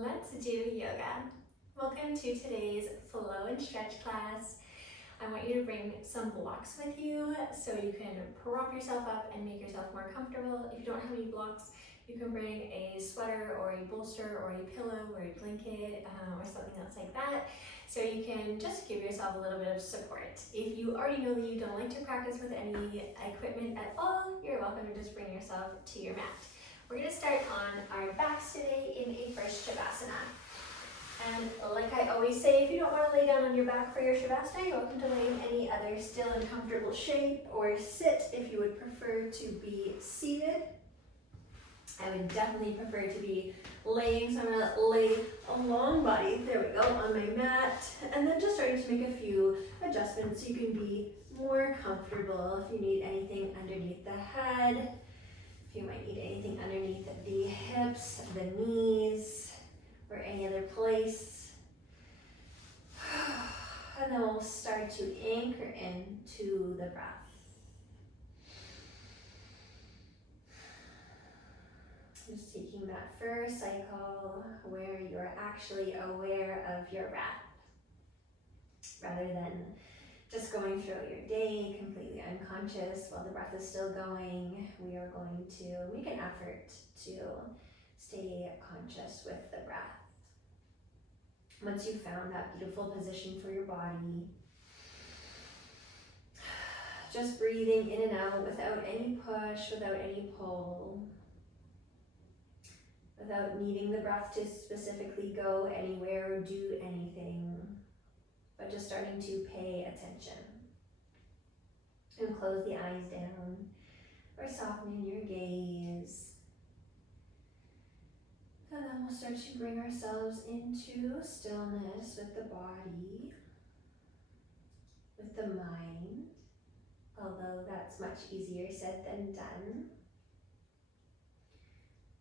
Let's do yoga. Welcome to today's flow and stretch class. I want you to bring some blocks with you so you can prop yourself up and make yourself more comfortable. If you don't have any blocks, you can bring a sweater or a bolster or a pillow or a blanket or something else like that, so you can just give yourself a little bit of support. If you already know that you don't like to practice with any equipment at all, you're welcome to just bring yourself to your mat. We're going to start on our backs today in a first Shavasana. And like I always say, if you don't want to lay down on your back for your Shavasana, you're welcome to lay in any other still and comfortable shape, or sit if you would prefer to be seated. I would definitely prefer to be laying, so I'm going to lay a long body, there we go, on my mat, and then just starting to make a few adjustments so you can be more comfortable. If you need anything underneath the head, if you might need anything underneath the hips, the knees, or any other place. And then we'll start to anchor into the breath. Just taking that first cycle where you're actually aware of your breath, rather than just going throughout your day completely unconscious while the breath is still going. We are going to make an effort to stay conscious with the breath. Once you've found that beautiful position for your body, just breathing in and out without any push, without any pull, without needing the breath to specifically go anywhere or do anything, but just starting to pay attention. And close the eyes down or softening your gaze. And then we'll start to bring ourselves into stillness with the body, with the mind, although that's much easier said than done.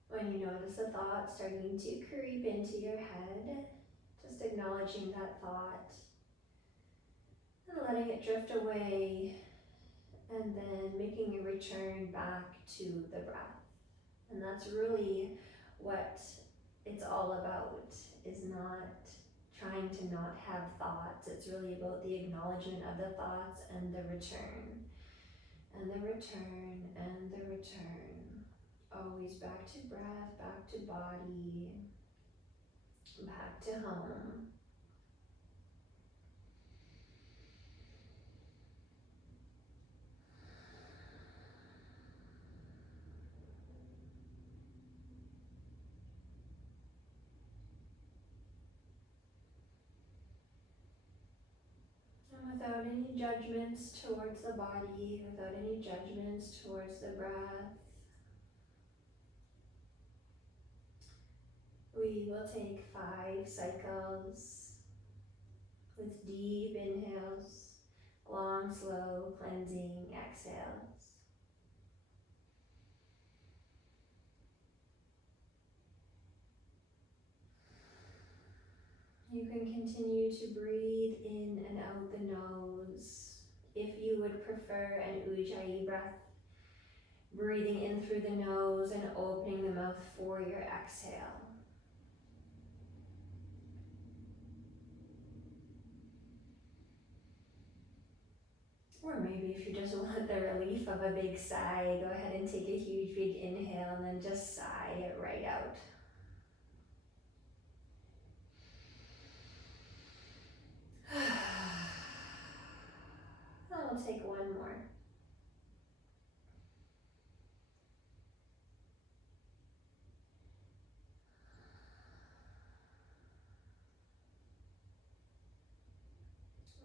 When you notice a thought starting to creep into your head, just acknowledging that thought and letting it drift away, and then making a return back to the breath. And that's really what it's all about, is not trying to not have thoughts. It's really about the acknowledgement of the thoughts and the return. And the return and the return. Always back to breath, back to body, back to home. And without any judgments towards the body, without any judgments towards the breath, we will take 5 cycles with deep inhales, long, slow, cleansing exhales. You can continue to breathe in and out the nose. If you would prefer an Ujjayi breath, breathing in through the nose and opening the mouth for your exhale. Or maybe if you just want the relief of a big sigh, go ahead and take a huge big inhale and then just sigh it right out. And we'll take one more.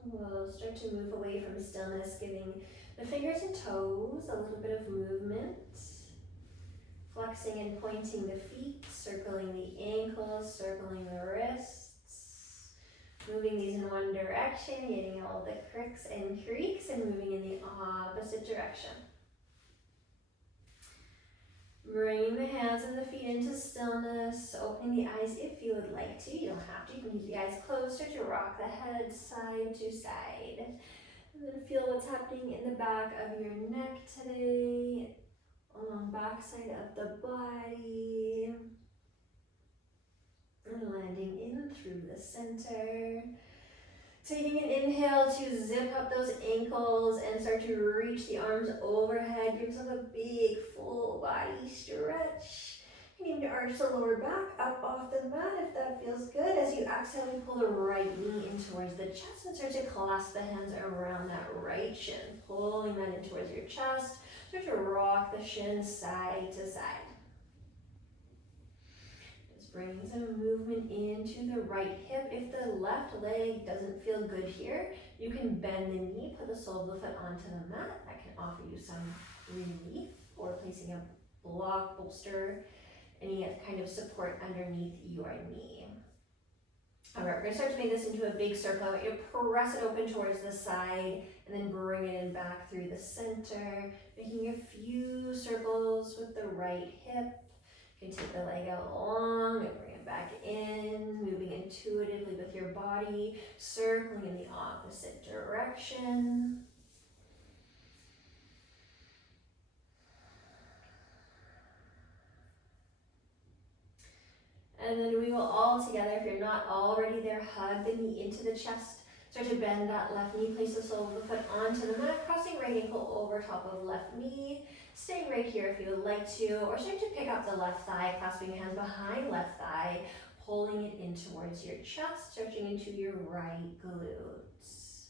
We'll start to move away from stillness, giving the fingers and toes a little bit of movement. Flexing and pointing the feet, circling the ankles, circling the wrists. Moving these in one direction, getting all the cricks and creaks, and moving in the opposite direction. Bringing the hands and the feet into stillness, opening the eyes if you would like to. You don't have to, you can keep the eyes closed. Start to rock the head side to side. And then feel what's happening in the back of your neck today, along back side of the body. And through the center. Taking an inhale to zip up those ankles and start to reach the arms overhead. Give yourself a big full body stretch. You need to arch the lower back up off the mat if that feels good. As you exhale, you pull the right knee in towards the chest and start to clasp the hands around that right shin. Pulling that in towards your chest. Start to rock the shin side to side. Bringing some movement into the right hip. If the left leg doesn't feel good here, you can bend the knee, put the sole of the foot onto the mat. That can offer you some relief, or placing a block, bolster, any kind of support underneath your knee. All right, we're gonna start to make this into a big circle. You press it open towards the side and then bring it in back through the center, making a few circles with the right hip. You can take the leg out long and bring it back in, moving intuitively with your body, circling in the opposite direction. And then we will all together, if you're not already there, hug the knee into the chest. Start to bend that left knee, place the sole of the foot onto the mat, crossing right ankle over top of left knee. Stay right here if you would like to, or start to pick up the left thigh, clasping your hands behind left thigh, pulling it in towards your chest, stretching into your right glutes.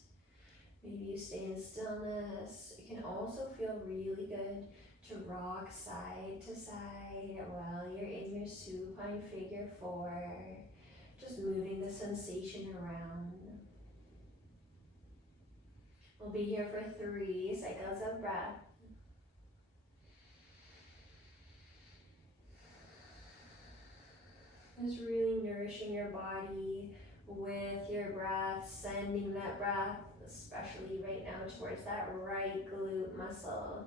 Maybe you stay in stillness. It can also feel really good to rock side to side while you're in your supine figure 4, just moving the sensation around. We'll be here for 3 cycles of breath. Just really nourishing your body with your breath, sending that breath, especially right now, towards that right glute muscle.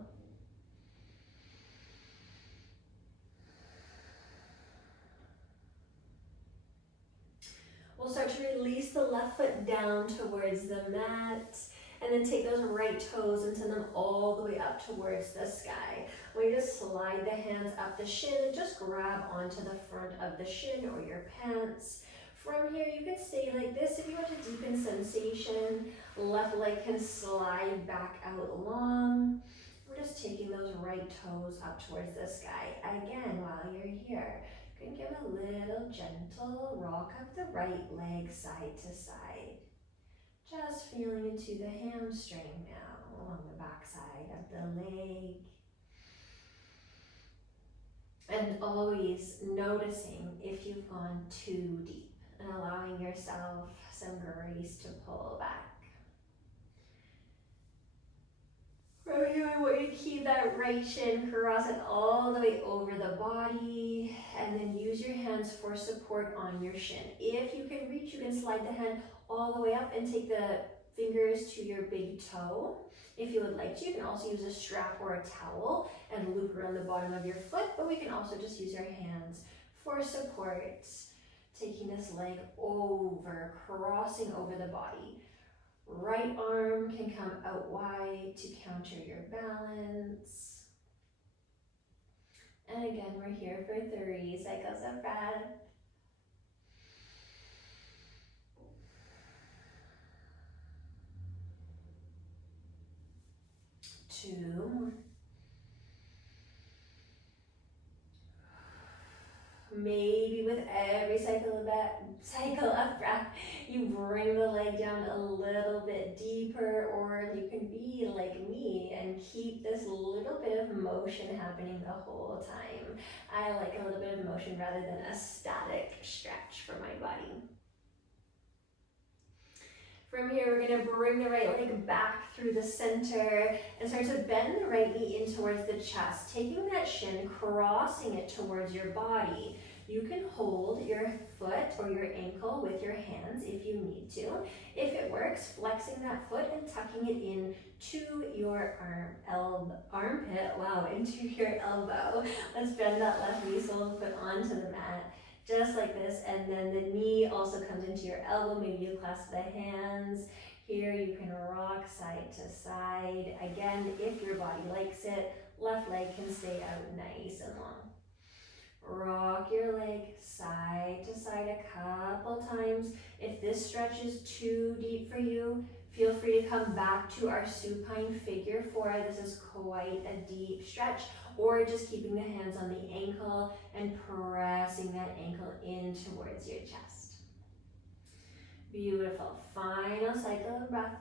We'll start to release the left foot down towards the mat, and then take those right toes and send them all the way up towards the sky. We just slide the hands up the shin and just grab onto the front of the shin or your pants. From here, you can stay like this if you want to deepen sensation. Left leg can slide back out long. We're just taking those right toes up towards the sky. Again, while you're here, you can give a little gentle rock up the right leg side to side. Just feeling into the hamstring now, along the back side of the leg. And always noticing if you've gone too deep and allowing yourself some grace to pull back. From here, I want you to keep that right shin, cross it all the way over the body, and then use your hands for support on your shin. If you can reach, you can slide the hand all the way up and take the fingers to your big toe. If you would like to, you can also use a strap or a towel and loop around the bottom of your foot, but we can also just use our hands for support. Taking this leg over, crossing over the body. Right arm can come out wide to counter your balance. And again, we're here for 3 cycles of breath. 2. Maybe with every cycle of breath, you bring the leg down a little bit deeper, or you can be like me and keep this little bit of motion happening the whole time. I like a little bit of motion rather than a static stretch for my body. From here, we're going to bring the right leg back through the center and start to bend the right knee in towards the chest, taking that shin, crossing it towards your body. You can hold your foot or your ankle with your hands if you need to. If it works, flexing that foot and tucking it in to your armpit, into your elbow. Let's bend that left knee, sole of the foot onto the mat. Just like this, and then the knee also comes into your elbow. Maybe you clasp the hands. Here you can rock side to side. Again, if your body likes it, left leg can stay out nice and long. Rock your leg side side to side a couple times. If this stretch is too deep for you, feel free to come back to our supine figure 4. This is quite a deep stretch, or just keeping the hands on the ankle and pressing that ankle in towards your chest. Beautiful. Final cycle of breath.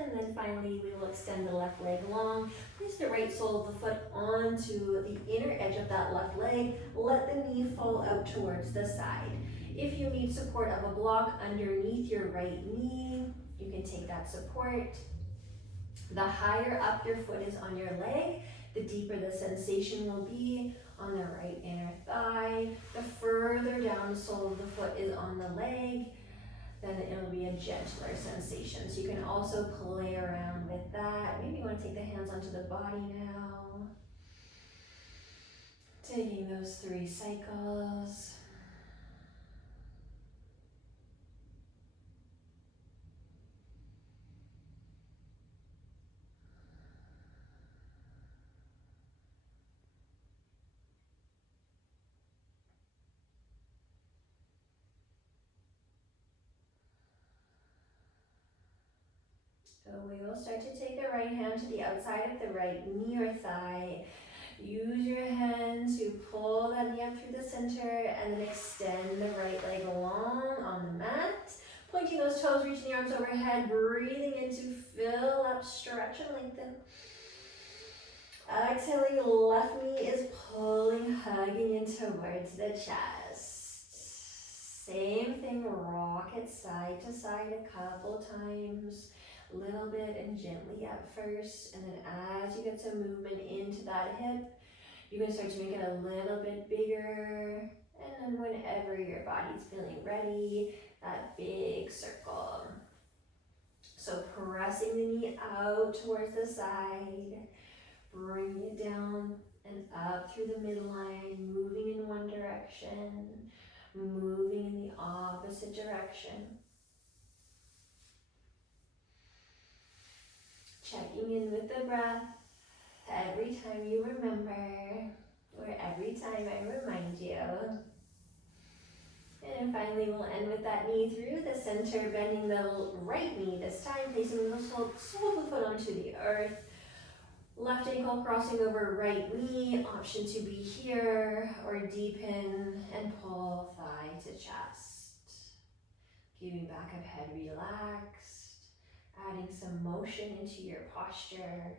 And then finally, we will extend the left leg long. Place the right sole of the foot onto the inner edge of that left leg. Let the knee fall out towards the side. If you need support of a block underneath your right knee, you can take that support. The higher up your foot is on your leg, the deeper the sensation will be on the right inner thigh. The further down the sole of the foot is on the leg, then it'll be a gentler sensation. So you can also play around with that. Maybe you want to take the hands onto the body now. Taking those 3 cycles. So we will start to take the right hand to the outside of the right knee or thigh. Use your hand to pull that knee up through the center and then extend the right leg long on the mat. Pointing those toes, reaching the arms overhead, breathing in to fill up, stretch and lengthen. Exhaling, left knee is pulling, hugging in towards the chest. Same thing, rock it side to side a couple times. A little bit and gently at first, and then as you get some movement into that hip, you can start to make it a little bit bigger, and then whenever your body's feeling ready, that big circle. So pressing the knee out towards the side, bring it down and up through the midline, moving in one direction, moving in the opposite direction. Checking in with the breath every time you remember, or every time I remind you. And finally, we'll end with that knee through the center, bending the right knee this time, placing the sole of the foot onto the earth. Left ankle crossing over right knee, option to be here, or deepen and pull thigh to chest. Keeping back of head relaxed. Adding some motion into your posture,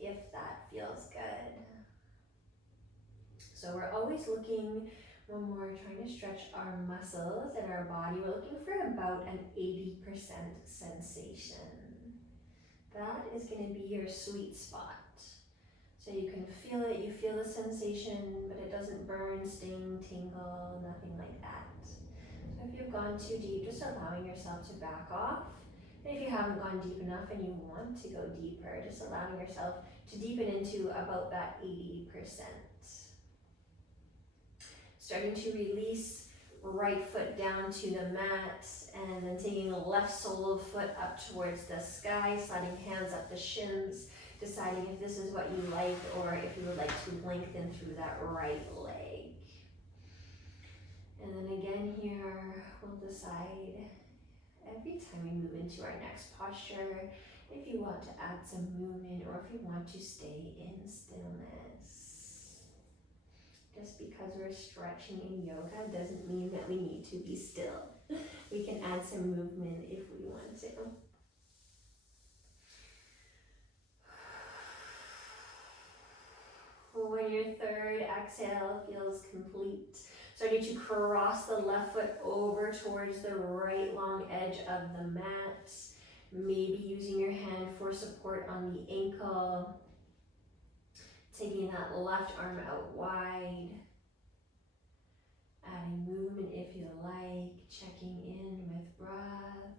if that feels good. So we're always looking, when we're trying to stretch our muscles and our body, we're looking for about an 80% sensation. That is going to be your sweet spot. So you can feel it, you feel the sensation, but it doesn't burn, sting, tingle, nothing like that. So if you've gone too deep, just allowing yourself to back off. And if you haven't gone deep enough and you want to go deeper, just allowing yourself to deepen into about that 80%. Starting to release right foot down to the mat, and then taking the left sole of foot up towards the sky, sliding hands up the shins, deciding if this is what you like or if you would like to lengthen through that right leg. And then again here, we'll decide every time we move into our next posture, if you want to add some movement or if you want to stay in stillness. Just because we're stretching in yoga doesn't mean that we need to be still. We can add some movement if we want to. When your third exhale feels complete, starting to cross the left foot over towards the right long edge of the mat. Maybe using your hand for support on the ankle. Taking that left arm out wide. Adding movement if you like. Checking in with breath.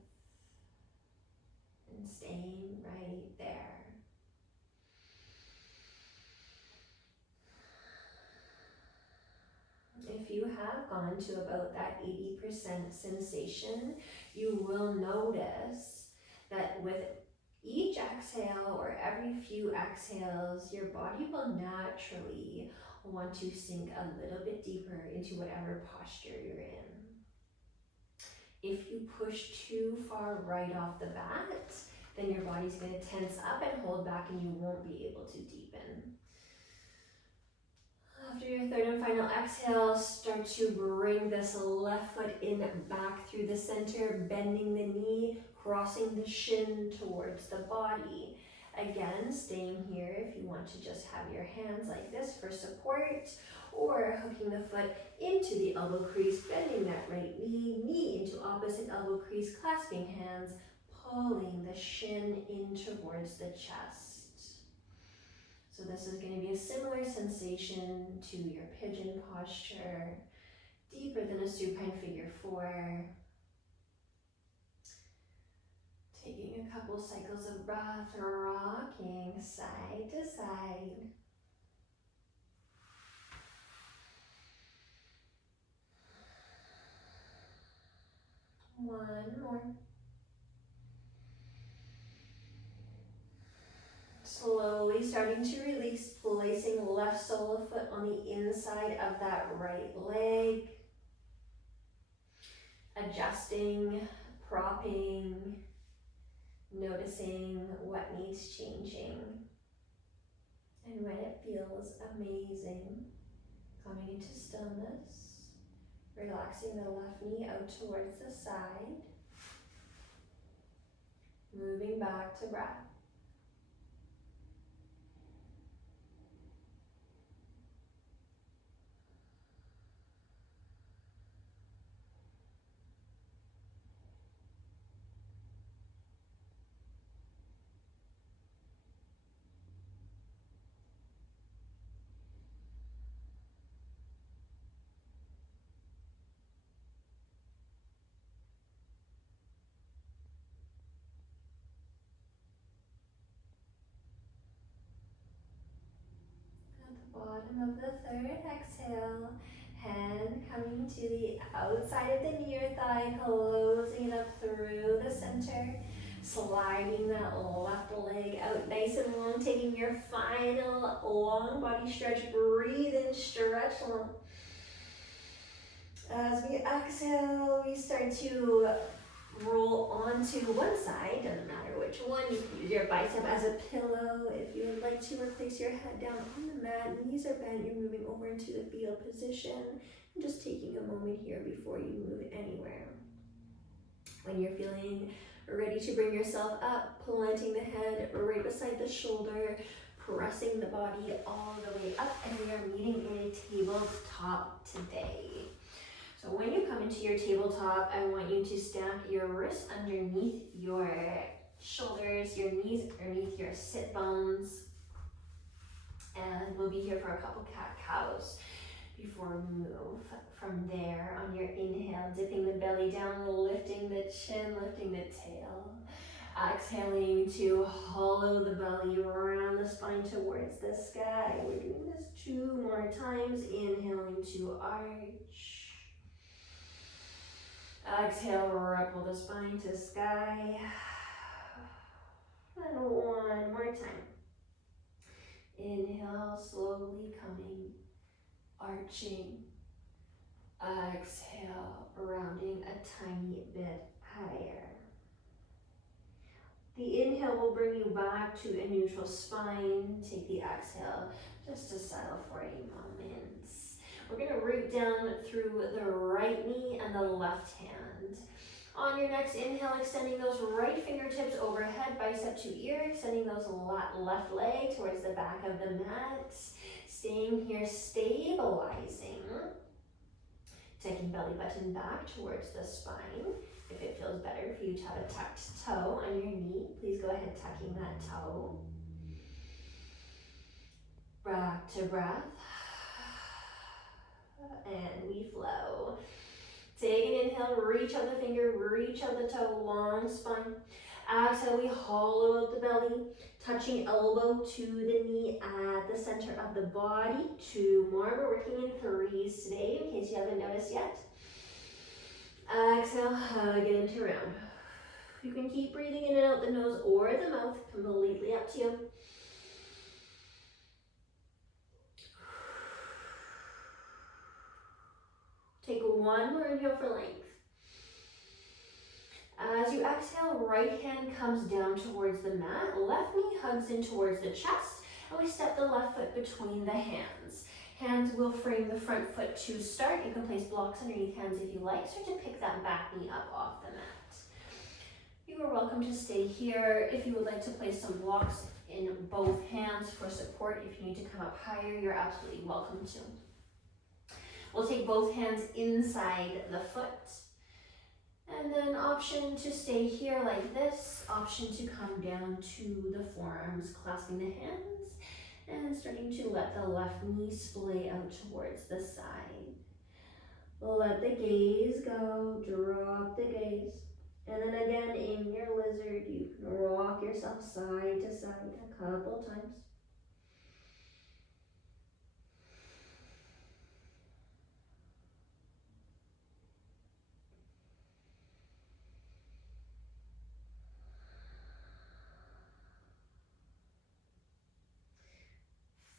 And staying right there. If you have gone to about that 80% sensation, you will notice that with Each exhale or every few exhales, your body will naturally want to sink a little bit deeper into whatever posture you're in. If you push too far right off the bat, then your body's going to tense up and hold back and you won't be able to deepen. After your third and final exhale, start to bring this left foot in back through the center, bending the knee, crossing the shin towards the body. Again, staying here if you want to just have your hands like this for support, or hooking the foot into the elbow crease, bending that right knee, knee into opposite elbow crease, clasping hands, pulling the shin in towards the chest. So this is going to be a similar sensation to your pigeon posture, deeper than a supine figure 4. Taking a couple cycles of breath, rocking side to side. One more. Slowly starting to release, placing left sole of foot on the inside of that right leg. Adjusting, propping, noticing what needs changing. And when it feels amazing, coming into stillness, relaxing the left knee out towards the side, moving back to breath. Bottom of the third exhale, hand coming to the outside of the near thigh, closing it up through the center, sliding that left leg out nice and long, taking your final long body stretch, breathe in, stretch long. As we exhale, we start to roll onto one side, doesn't matter which one. You can use your bicep as a pillow if you would like to, or place your head down on the mat, knees are bent, you're moving over into the fetal position, and just taking a moment here before you move anywhere. When you're feeling ready to bring yourself up, planting the head right beside the shoulder, pressing the body all the way up, and we are meeting in a tabletop today. So when you come into your tabletop, I want you to stack your wrists underneath your shoulders, your knees underneath your sit bones. And we'll be here for a couple cat-cows before we move. From there, on your inhale, dipping the belly down, lifting the chin, lifting the tail. Exhaling to hollow the belly, round the spine towards the sky. We're doing this 2 more times. Inhaling to arch. Exhale, ripple the spine to sky. And one more time. Inhale, slowly coming, arching. Exhale, rounding a tiny bit higher. The inhale will bring you back to a neutral spine. Take the exhale just to settle for a moment. We're going to root down through the right knee and the left hand. On your next inhale, extending those right fingertips overhead, bicep to ear, extending those left leg towards the back of the mat. Staying here, stabilizing. Taking belly button back towards the spine. If it feels better for you to have a tucked toe on your knee, please go ahead tucking that toe. Back to breath. And we flow. Take an inhale, reach out the finger, reach out the toe, long spine. Exhale, we hollow out the belly, touching elbow to the knee at the center of the body. 2 more, we're working in 3s today, in case you haven't noticed yet. Exhale, hug it into round. You can keep breathing in and out the nose or the mouth, completely up to you. Take one more inhale for length. As you exhale, right hand comes down towards the mat, left knee hugs in towards the chest, and we step the left foot between the hands. Hands will frame the front foot to start. You can place blocks underneath hands if you like. Start to pick that back knee up off the mat. You are welcome to stay here. If you would like to place some blocks in both hands for support, if you need to come up higher, you're absolutely welcome to. We'll take both hands inside the foot. And then option to stay here like this, option to come down to the forearms, clasping the hands, and starting to let the left knee splay out towards the side. Let the gaze go, drop the gaze. And then again, in your lizard, you can rock yourself side to side a couple times.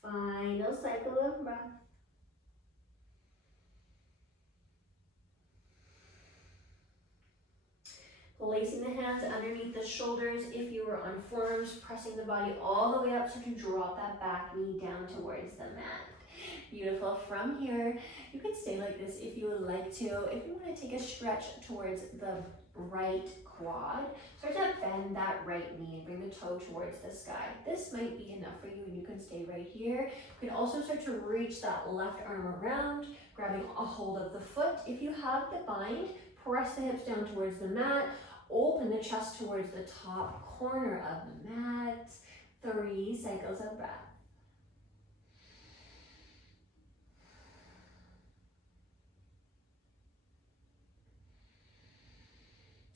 Final cycle of breath. Placing the hands underneath the shoulders. If you are on forearms, pressing the body all the way up so to drop that back knee down towards the mat. Beautiful. From here, you can stay like this if you would like to. If you want to take a stretch towards the right quad, start to bend that right knee and bring the toe towards the sky. This might be enough for you and you can stay right here. You can also start to reach that left arm around, grabbing a hold of the foot. If you have the bind, press the hips down towards the mat. Open the chest towards the top corner of the mat. 3 cycles of breath.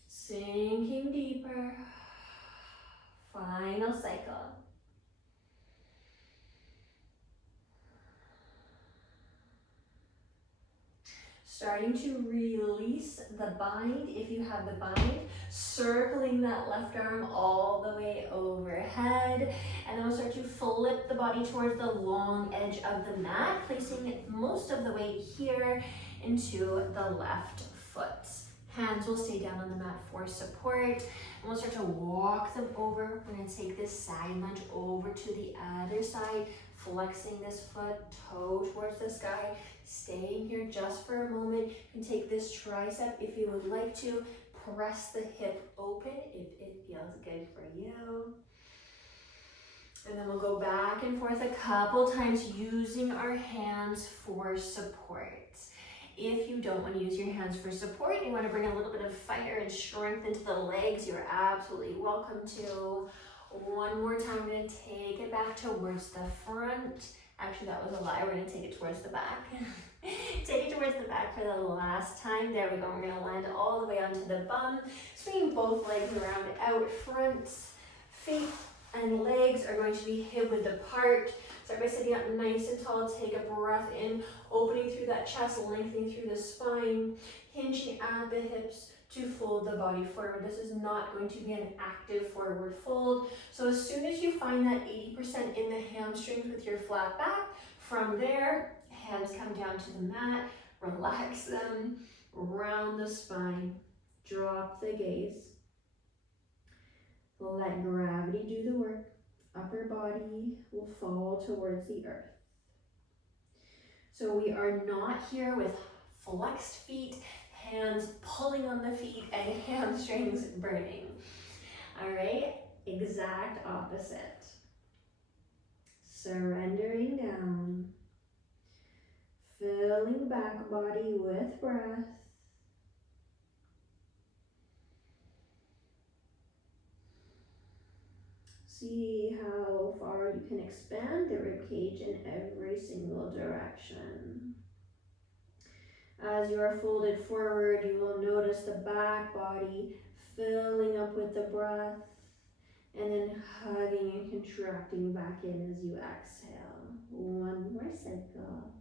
Sinking deeper. Final cycle. Starting to release the bind, if you have the bind, circling that left arm all the way overhead, and then we'll start to flip the body towards the long edge of the mat, placing most of the weight here into the left foot. Hands will stay down on the mat for support, and we'll start to walk them over. We're going to take this side lunge over to the other side, flexing this foot, toe towards the sky, staying here just for a moment. You can take this tricep if you would like to. Press the hip open if it feels good for you. And then we'll go back and forth a couple times using our hands for support. If you don't want to use your hands for support, you want to bring a little bit of fire and strength into the legs, you're absolutely welcome to. One more time, we're going to take it back towards the front. Actually, that was a lie. We're going to take it towards the back. Take it towards the back for the last time. There we go. We're going to land all the way onto the bum. Swing both legs around out front. Feet and legs are going to be hip width apart. Start by sitting up nice and tall. Take a breath in, opening through that chest, lengthening through the spine, hinging at the hips to fold the body forward. This is not going to be an active forward fold. So as soon as you find that 80% in the hamstrings with your flat back, from there, hands come down to the mat, relax them, round the spine, drop the gaze. Let gravity do the work. Upper body will fall towards the earth. So we are not here with flexed feet, hands pulling on the feet, and hamstrings burning. All right, exact opposite. Surrendering down, filling back body with breath. See how far you can expand the ribcage in every single direction. As you are folded forward, you will notice the back body filling up with the breath, and then hugging and contracting back in as you exhale. One more cycle.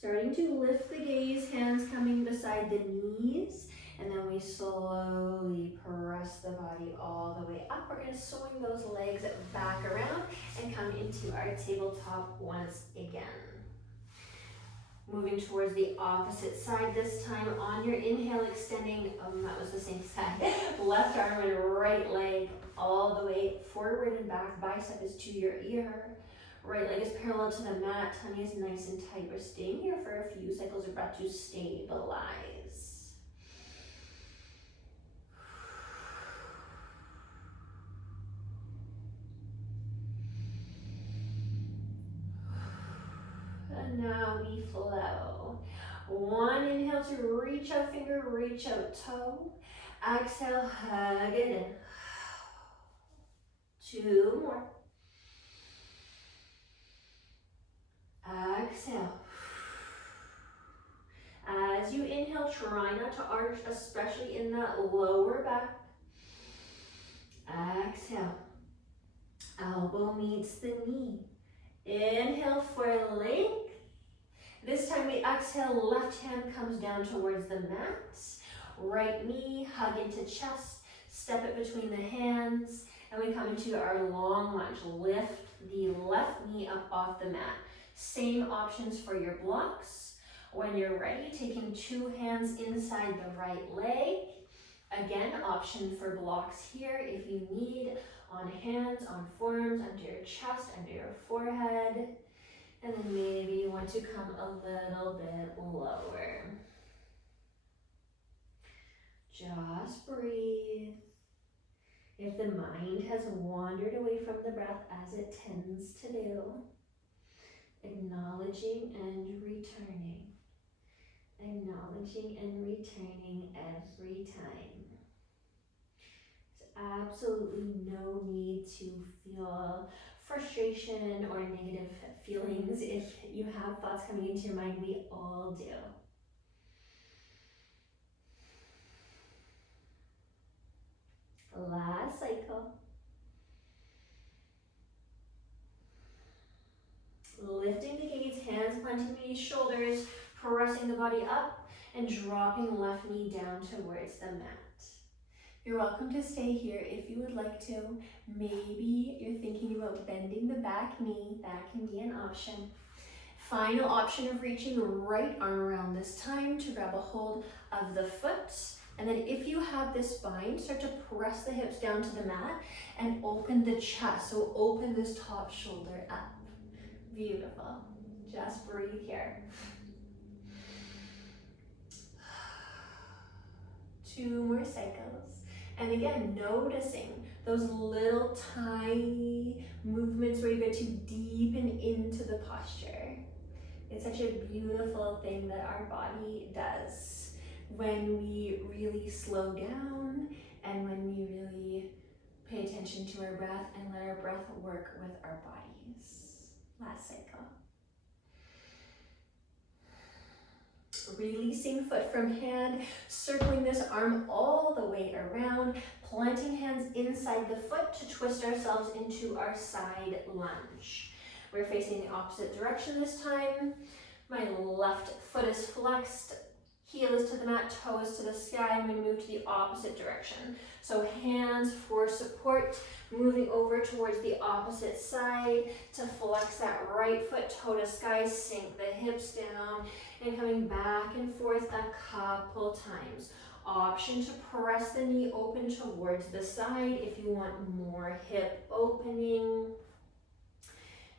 Starting to lift the gaze, hands coming beside the knees, and then we slowly press the body all the way up. We're going to swing those legs back around and come into our tabletop once again. Moving towards the opposite side this time. On your inhale, extending, that was the same side, left arm and right leg all the way forward and back. Bicep is to your ear. Right leg is parallel to the mat. Tummy is nice and tight. We're staying here for a few cycles of breath to stabilize. And now we flow. One inhale to reach out finger, reach out toe. Exhale, hug it in. Two more. Exhale. As you inhale, try not to arch, especially in that lower back. Exhale. Elbow meets the knee. Inhale for length. This time we exhale, left hand comes down towards the mat. Right knee, hug into chest, step it between the hands, and we come into our long lunge. Lift the left knee up off the mat. Same options for your blocks. When you're ready, taking two hands inside the right leg. Again, option for blocks here if you need, on hands, on forearms, under your chest, under your forehead. And then maybe you want to come a little bit lower. Just breathe. If the mind has wandered away from the breath, as it tends to do, acknowledging and returning. Acknowledging and returning every time. There's absolutely no need to feel frustration or negative feelings. If you have thoughts coming into your mind, we all do. Last cycle. Lifting the gaze, hands planting knees, shoulders, pressing the body up and dropping left knee down towards the mat. You're welcome to stay here if you would like to. Maybe you're thinking about bending the back knee. That can be an option. Final option of reaching right arm around this time to grab a hold of the foot. And then if you have this bind, start to press the hips down to the mat and open the chest. So open this top shoulder up. Beautiful. Just breathe here. 2 more cycles. And again, noticing those little tiny movements where you get to deepen into the posture. It's such a beautiful thing that our body does when we really slow down and when we really pay attention to our breath and let our breath work with our bodies. Last cycle. Releasing foot from hand, circling this arm all the way around, planting hands inside the foot to twist ourselves into our side lunge. We're facing the opposite direction this time. My left foot is flexed, heel is to the mat, toe is to the sky. I'm going to move to the opposite direction. So hands for support, moving over towards the opposite side to flex that right foot, toe to sky, sink the hips down, and coming back and forth a couple times. Option to press the knee open towards the side if you want more hip opening.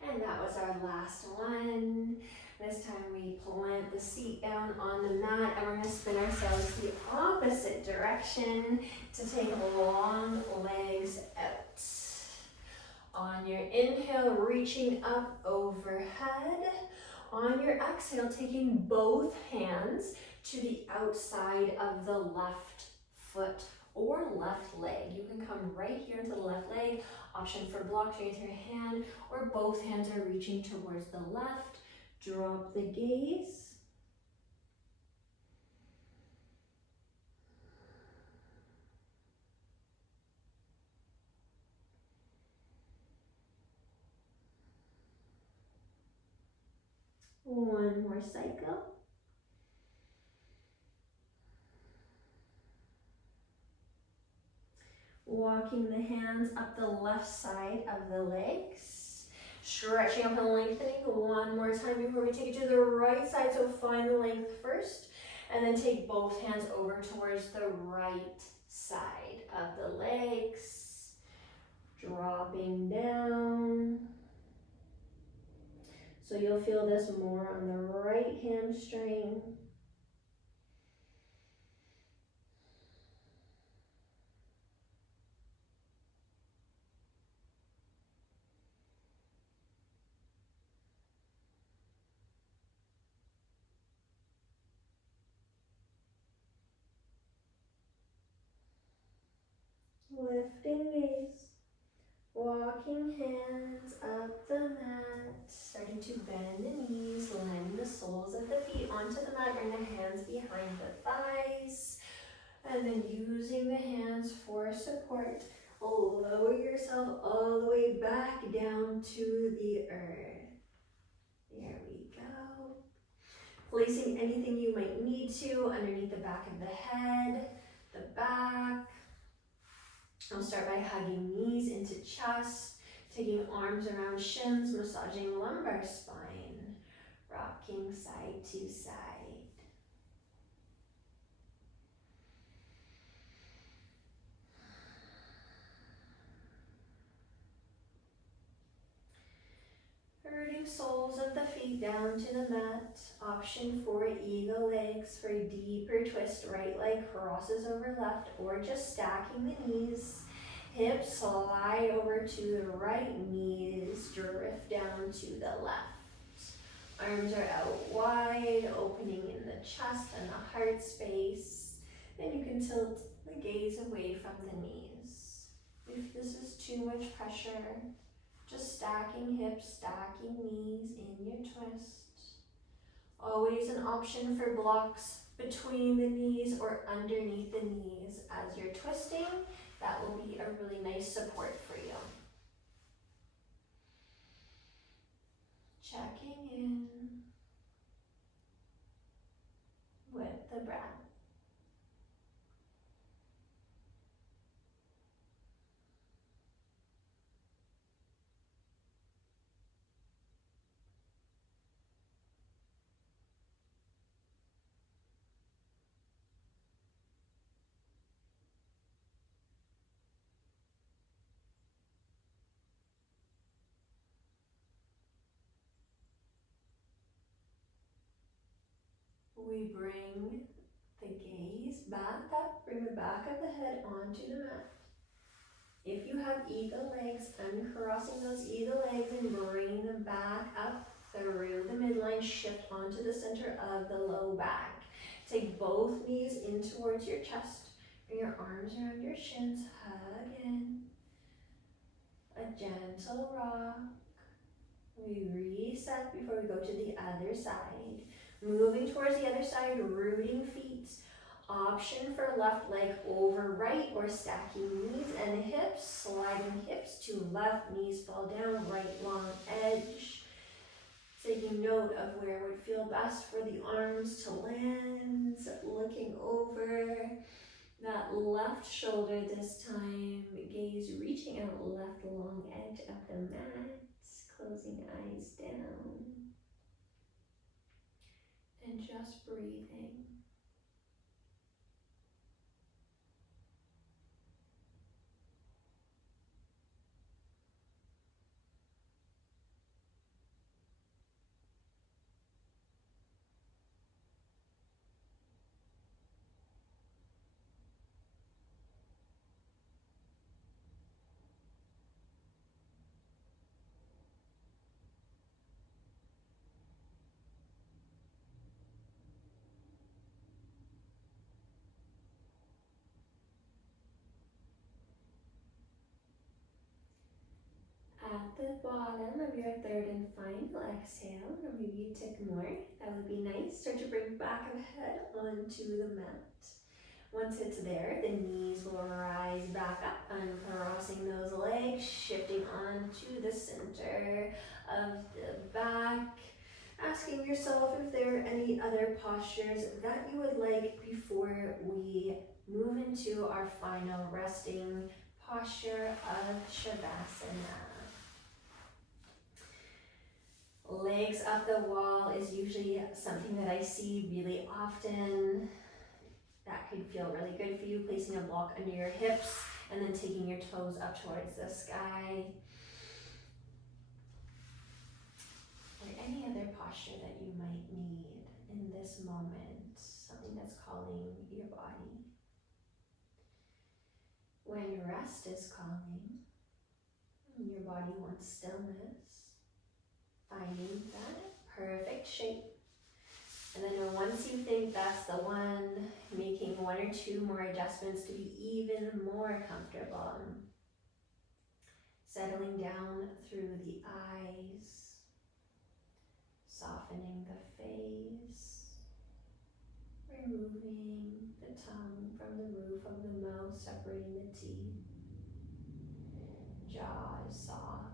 And that was our last one. This time we plant the seat down on the mat and we're going to spin ourselves the opposite direction to take long legs out. On your inhale, reaching up overhead. On your exhale, taking both hands to the outside of the left foot or left leg. You can come right here into the left leg. Option for blocks, raise your hand, or both hands are reaching towards the left. Drop the gaze. One more cycle. Walking the hands up the left side of the legs. Stretching up and lengthening one more time before we take it to the right side. So find the length first, and then take both hands over towards the right side of the legs. Dropping down. So you'll feel this more on the right hamstring. Lifting gaze. Walking hands up the mat, starting to bend the knees, landing the soles of the feet onto the mat, bring the hands behind the thighs, and then using the hands for support, lower yourself all the way back down to the earth. There we go. Placing anything you might need to underneath the back of the head, the back. I'll start by hugging knees into chest, taking arms around shins, massaging lumbar spine, rocking side to side. Rooting soles of the feet down to the mat. Option for eagle legs for a deeper twist. Right leg crosses over left, or just stacking the knees. Hips slide over to the right, knees drift down to the left. Arms are out wide, opening in the chest and the heart space. Then you can tilt the gaze away from the knees. If this is too much pressure, just stacking hips, stacking knees in your twist. Always an option for blocks between the knees or underneath the knees as you're twisting. That will be a really nice support for you. Checking in with the breath. We bring the gaze back up, bring the back of the head onto the mat. If you have eagle legs, uncrossing those eagle legs and bringing them back up through the midline, shift onto the center of the low back. Take both knees in towards your chest, bring your arms around your shins, hug in. A gentle rock. We reset before we go to the other side. Moving towards the other side, rooting feet. Option for left leg over right or stacking knees and hips, sliding hips to left, knees fall down, right long edge. Taking note of where would feel best for the arms to land, looking over that left shoulder this time, gaze reaching out left long edge of the mat, closing eyes down, and just breathing. At the bottom of your third and final exhale, or maybe you take more, that would be nice. Start to bring back of head onto the mat. Once it's there, the knees will rise back up, uncrossing those legs, shifting onto the center of the back. Asking yourself if there are any other postures that you would like before we move into our final resting posture of Shavasana. Legs up the wall is usually something that I see really often. That could feel really good for you, placing a block under your hips and then taking your toes up towards the sky. Or any other posture that you might need in this moment, something that's calling your body. When rest is calling, your body wants stillness, finding that perfect shape. And then once you think that's the one, making one or two more adjustments to be even more comfortable. Settling down through the eyes, softening the face, removing the tongue from the roof of the mouth, separating the teeth. Jaw is soft.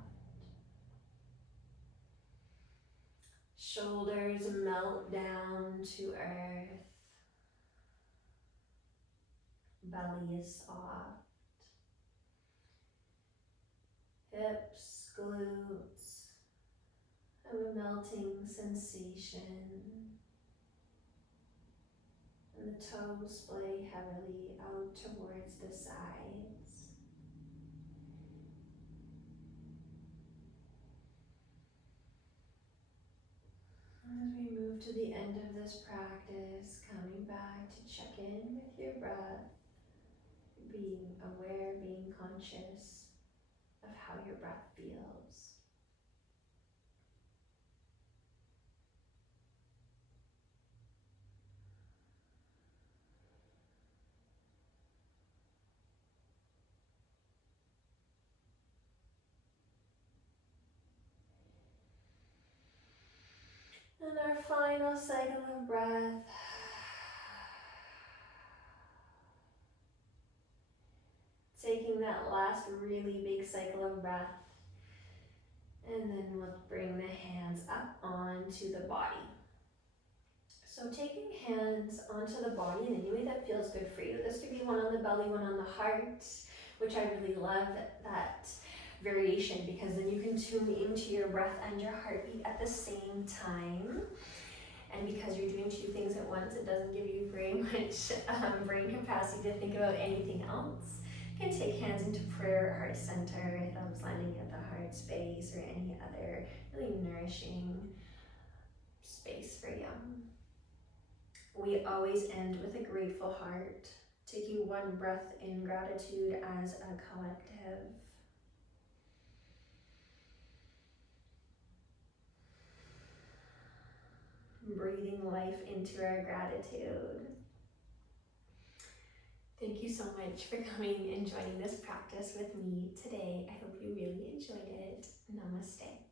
Shoulders melt down to earth. Belly is soft. Hips, glutes, have a melting sensation. And the toes splay heavily out towards the sides. As we move to the end of this practice, coming back to check in with your breath, being aware, being conscious of how your breath feels. And our final cycle of breath. Taking that last really big cycle of breath. And then we'll bring the hands up onto the body. So taking hands onto the body in any way that feels good for you. This could be one on the belly, one on the heart, which I really love that variation because then you can tune into your breath and your heartbeat at the same time. And because you're doing two things at once, it doesn't give you very much brain capacity to think about anything else. You can take hands into prayer, heart center, thumbs landing at the heart space, or any other really nourishing space for you. We always end with a grateful heart, taking one breath in gratitude as a collective. Breathing life into our gratitude. Thank you so much for coming and joining this practice with me today. I hope you really enjoyed it. Namaste.